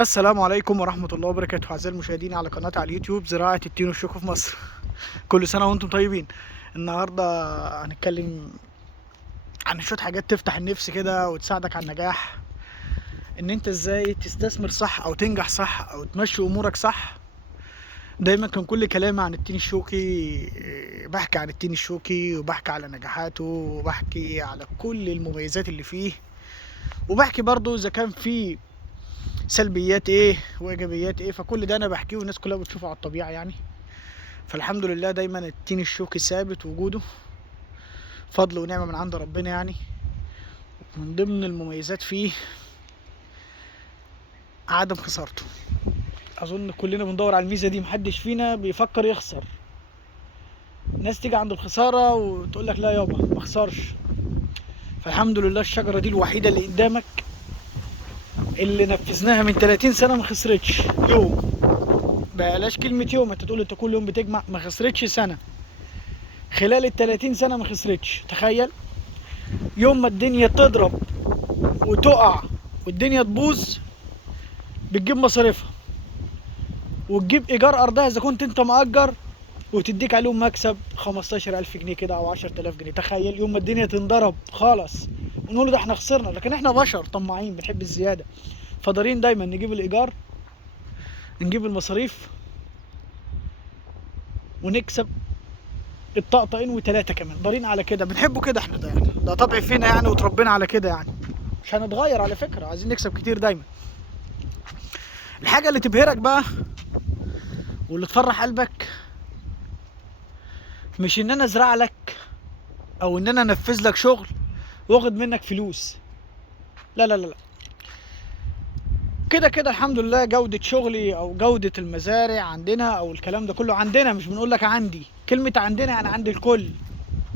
السلام عليكم ورحمة الله وبركاته أعزائي المشاهدين على قناة على اليوتيوب زراعة التين والشوكو في مصر. كل سنة وأنتم طيبين. النهاردة هنتكلم عن شوية حاجات تفتح النفس كده وتساعدك على النجاح، إن أنت إزاي تستثمر صح أو تنجح صح أو تمشي أمورك صح. دايما كان كل كلامي عن التين الشوكي، بحكي عن التين الشوكي وبحكي على نجاحاته وبحكي على كل المميزات اللي فيه، وبحكي برضو إذا كان فيه سلبيات ايه وايجابيات ايه. فكل ده انا بحكيه والناس كلها بتشوفه على الطبيعه يعني. فالحمد لله دايما التين الشوكي ثابت وجوده فضل ونعمه من عند ربنا يعني. من ضمن المميزات فيه عدم خسارته. اظن كلنا بندور على الميزه دي، محدش فينا بيفكر يخسر. الناس تيجي عند الخساره وتقول لك لا يابا ما اخسرش. فالحمد لله الشجره دي الوحيده اللي قدامك اللي نفذناها من 30 سنه ما خسرتش يوم. بلاش كلمه يوم، انت تقول انت كل يوم بتجمع، ما خسرتش سنه. خلال ال 30 سنة ما خسرتش. تخيل يوم ما الدنيا تضرب وتقع والدنيا تبوظ بتجيب مصاريفها وتجيب إيجار أرضها إذا كنت أنت مأجر، وتديك عليهم مكسب 15,000 جنيه كده أو 10,000 جنيه. تخيل يوم ما الدنيا تنضرب خالص ونقول ده احنا خسرنا، لكن احنا بشر طماعين بنحب الزيادة، فضارين دايما نجيب الإيجار، نجيب المصاريف، ونكسب الطقطقين وتلاتة كمان. دارين على كده، بنحبه كده احنا، ده يعني ده طبع فينا يعني، وتربينا على كده يعني. مش هنتغير على فكرة، عايزين نكسب كتير دايما. الحاجة اللي تبهرك بقى واللي تفرح قلبك مش ان انا ازرع لك او ان انا انفذ لك شغل واخد منك فلوس. لا لا لا لا، كده كده الحمد لله جودة شغلي او جودة المزارع عندنا او الكلام ده كله عندنا. مش بنقول لك عندي، كلمة عندنا يعني عند الكل،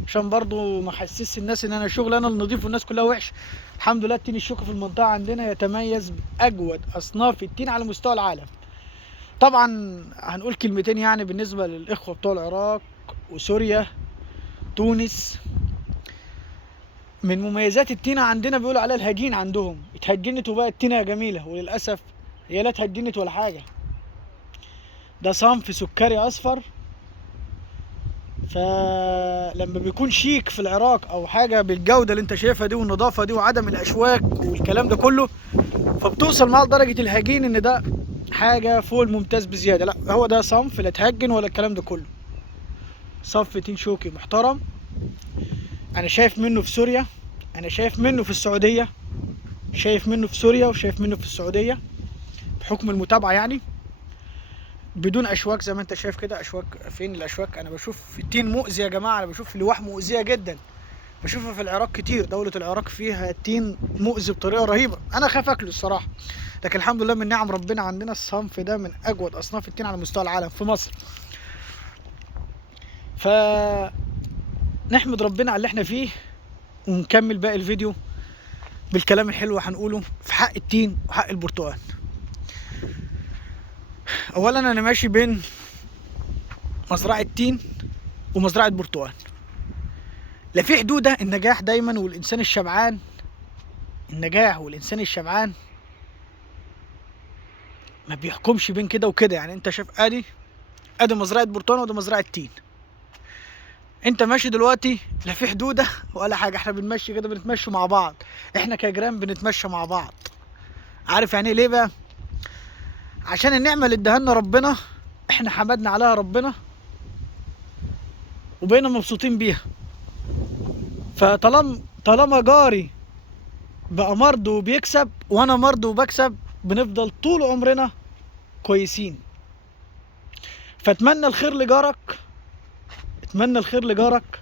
عشان برضو ما احسسش الناس ان انا شغل انا النظيف والناس كلها وحش. الحمد لله التين الشوكي في المنطقة عندنا يتميز باجود اصناف التين على مستوى العالم. طبعا هنقول كلمتين يعني بالنسبة للاخوة بتوع العراق وسوريا، تونس. من مميزات التينة عندنا بيقولوا عليها الهجين، عندهم اتهجنت وبقت تينة جميلة، وللأسف هي لا اتهجنت ولا حاجة. ده صنف سكري أصفر، فلما بيكون شيك في العراق أو حاجة بالجودة اللي أنت شايفها دي والنظافة دي وعدم الأشواك والكلام ده كله، فبتوصل معاه لدرجة الهجين إن ده حاجة فوق الممتاز بزيادة. لا هو ده صنف لا اتهجن ولا الكلام ده كله، صنف تين شوكي محترم. أنا شايف منه في سوريا، أنا شايف منه في السعودية، شايف منه في سوريا وشايف منه في السعودية بحكم المتابعة يعني، بدون اشواك زي ما انت شايف كده. اشواك فين الاشواك؟ انا بشوف التين مؤذي يا جماعة، انا بشوف لوح مؤذية جدا، بشوفها في العراق كتير. دولة العراق فيها التين مؤذي بطريقة رهيبة، انا خاف اكله الصراحة. لكن الحمد لله من نعم ربنا عندنا الصنف ده من اجود اصناف التين على مستوى العالم في مصر. فنحمد ربنا على اللي احنا فيه، ونكمل باقي الفيديو بالكلام الحلو هنقوله في حق التين وحق البرتقال. اولا انا ماشي بين مزرعة تين ومزرعة برتقال. لا في حدودة النجاح دايما والإنسان الشبعان، النجاح والإنسان الشبعان ما بيحكمش بين كده وكده يعني. أنت شايف أدي مزرعة برتقال وأدي مزرعة تين، أنت ماشي دلوقتي لا في حدودة ولا حاجة. إحنا بنمشي كده، بنتمشى مع بعض، إحنا كجيران بنتمشى مع بعض. عارف يعني ليه بقى؟ عشان النعمة اللي ادهالنا ربنا إحنا حمدنا عليها ربنا وبقينا مبسوطين بيها. فطالما جاري بقى مرض وبيكسب وانا مرض وبكسب، بنفضل طول عمرنا كويسين. فاتمنى الخير لجارك، اتمنى الخير لجارك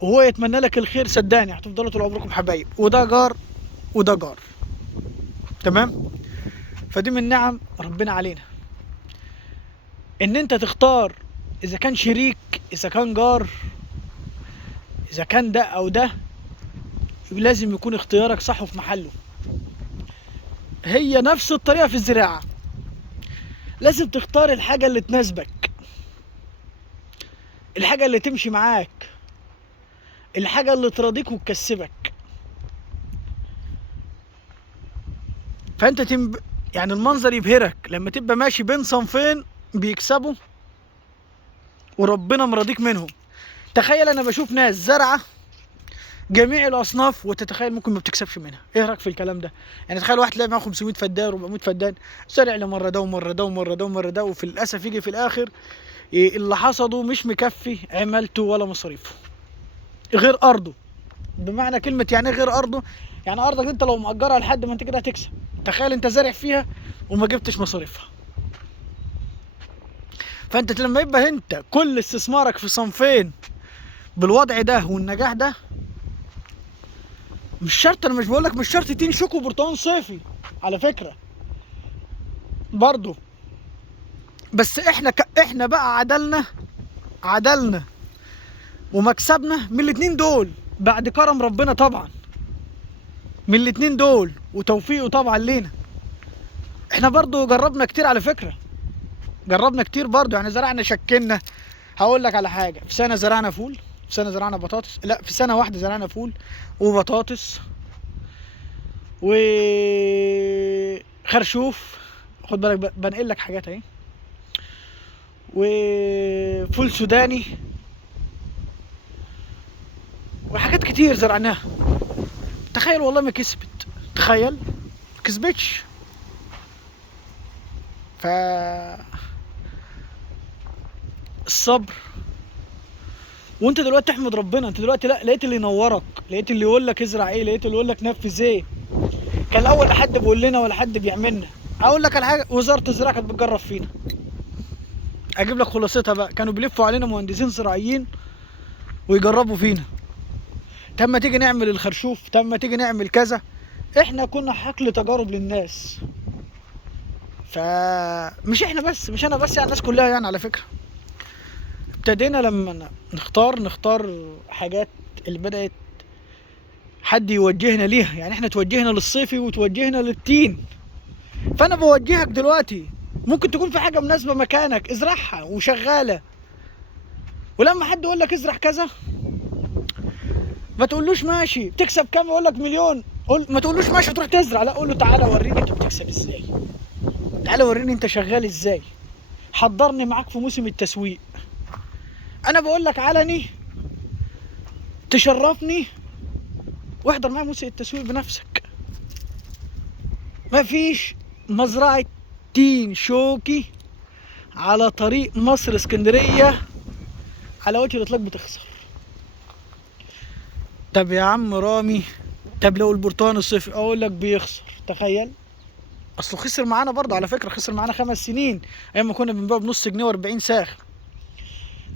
وهو يتمنى لك الخير. صدقني هتفضلوا طول عمركم حبايب، وده جار وده جار. تمام. فدي من نعم ربنا علينا، ان انت تختار اذا كان شريك، اذا كان جار، اذا كان ده او ده، لازم يكون اختيارك صح وفي محله. هي نفس الطريقة في الزراعة، لازم تختار الحاجة اللي تناسبك، الحاجة اللي تمشي معاك، الحاجة اللي تراضيك وتكسبك. فانت يعني المنظر يبهرك لما تبقى ماشي بين صنفين بيكسبوا وربنا مرضيك منهم. تخيل انا بشوف ناس زرعه جميع الاصناف وتتخيل ممكن ما بتكسبش منها. ايه رايك في الكلام ده؟ يعني تخيل واحد تلاقي معاه 500 فدان 400 فدان، زرع لمره ده ومره ده ومره ده ومره ده، وفي للاسف يجي في الاخر اللي حصده مش مكفي عملته ولا مصاريفه غير ارضه. بمعنى كلمه يعني غير ارضه، يعني ارضك انت لو مأجرها لحد ما انت كده هتكسب. تخيل انت زارع فيها وما جبتش مصاريفها. فانت لما يبقى انت كل استثمارك في صنفين بالوضع ده والنجاح ده، مش شرط، انا مش بقولك مش شرط تين شوك وبرتقال صيفي على فكره برضو، بس احنا بقى عدلنا ومكسبنا من الاتنين دول بعد كرم ربنا طبعا، من الاتنين دول وتوفيقه طبعا لينا. احنا برضو جربنا كتير على فكره، جربنا كتير برضو، يعني زرعنا شكلنا. هقول لك على حاجه، في سنه زرعنا فول، في سنه زرعنا بطاطس، لا في سنه واحده زرعنا فول وبطاطس وخرشوف، خد بالك بنقل لك حاجات اهي، وفول سوداني وحاجات كتير زرعناها. تخيل والله ما كسبت، تخيل ما كسبتش. ف الصبر. وانت دلوقتي تحمد ربنا، انت دلوقتي لا لقيت اللي ينورك، لقيت اللي يقول لك ازرع ايه، لقيت اللي يقول لك نفذ ايه. كان الاول لا حد بيقول لنا ولا حد بيعملنا. اقول لك على حاجه، وزاره الزراعه كانت بتجرب فينا. اجيب لك خلاصتها بقى، كانوا بيلفوا علينا مهندسين زراعيين ويجربوا فينا. تم تيجي نعمل الخرشوف، تم تيجي نعمل كذا، احنا كنا حقل تجارب للناس. فمش احنا بس، مش انا بس، يعني الناس كلها يعني على فكره. ابتدينا لما نختار حاجات اللي بدأت حد يوجهنا ليها، يعني احنا توجهنا للصيفي وتوجهنا للتين. فانا بوجهك دلوقتي، ممكن تكون في حاجه مناسبه مكانك ازرعها وشغاله. ولما حد يقول لك ازرع كذا ما تقولوش ماشي بتكسب كام، يقول لك مليون، ما تقولوش ماشي تروح تزرع، لا قول له تعالى وريني انت بتكسب ازاي، تعالى وريني انت شغال ازاي، حضرني معاك في موسم التسويق. انا بقول لك علني تشرفني واحضر معايا موسم التسويق بنفسك. مفيش مزرعة تين شوكي على طريق مصر اسكندرية على وجه الاطلاق بتخسر. طب يا عم رامي، طب لو البرتقال الصيفي اقول لك بيخسر، تخيل. اصله خسر معانا برضه على فكرة، خسر معانا 5 سنين ايام ما كنا بنبيع بنص جنيه و40 ساخ.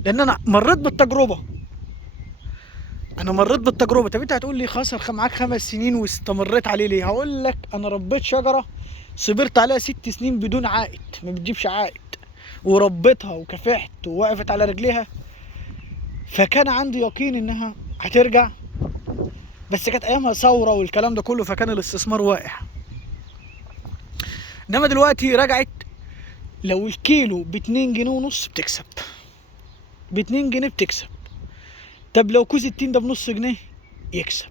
لان انا مريت بالتجربة، طب انت هتقول لي خسر معاك 5 سنين واستمريت عليه ليه؟ هقول لك انا ربيت شجرة صبرت عليها 6 سنين بدون عائد، ما بتجيبش عائد، وربيتها وكافحت ووقفت على رجليها، فكان عندي يقين انها هترجع. بس كانت ايامها ثوره والكلام ده كله، فكان الاستثمار واقع. انما دلوقتي رجعت، لو الكيلو ب2 جنيه ونص بتكسب، ب2 جنيه بتكسب. طب لو كوز التين ده بنص جنيه يكسب.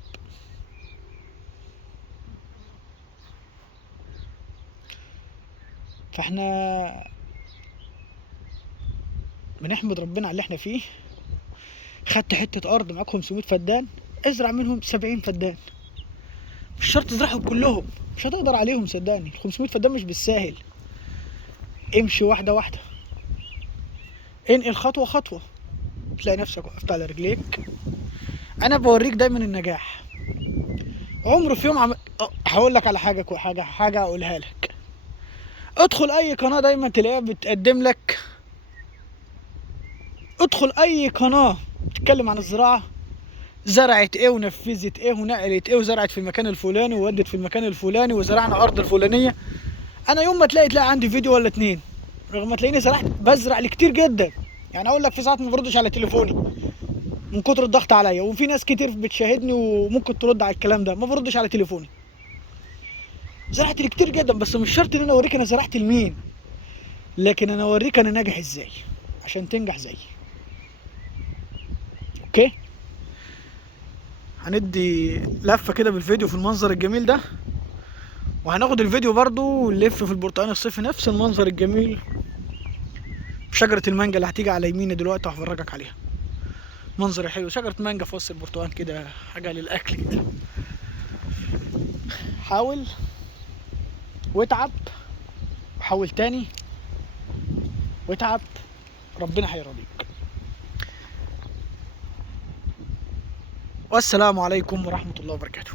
فاحنا بنحمد ربنا على اللي احنا فيه. خدت حته ارض معاك 500 فدان، ازرع منهم 70 فدان، مش شرط تزرعهم كلهم، مش هتقدر عليهم صدقني. ال 500 فدان مش بالساهل. امشي واحده واحده، انقل خطوه خطوه، تلاقي نفسك وقفت على رجليك. انا بوريك دايما النجاح. عمره في يوم هقول لك على حاجه اقولها لك. ادخل اي قناه دايما تلاقيها بتقدم لك، ادخل اي قناه بتتكلم عن الزراعه، زرعت ايه ونفذت ايه ونقلت ايه وزرعت في المكان الفلاني وودت في المكان الفلاني وزرعنا ارض الفلانيه. انا يوم ما تلاقي عندي فيديو ولا 2، رغم ما تلاقيني بزرع لكتير جدا. يعني اقول لك في ساعات ما بردش على تليفوني من كتر الضغط عليا، وفي ناس كتير بتشاهدني وممكن ترد على الكلام ده، ما بردش على تليفوني. زرعت كتير جدا، بس مش شرط ان انا اوريك انا زرعت لمين، لكن انا اوريك انا ناجح ازاي عشان تنجح زيي. اوكي، هندي لفه كده بالفيديو في المنظر الجميل ده وهناخد الفيديو برضو ونلف في البرتقال الصيفي نفس المنظر الجميل بشجرة المانجا اللي هتيجي على يميني دلوقتي وهفرجك عليها. منظر حلو، شجرة مانجا في وسط البرتقال كده، حاجة للأكل كده. حاول واتعب وحاول تاني واتعب، ربنا هيرضيك. والسلام عليكم ورحمة الله وبركاته.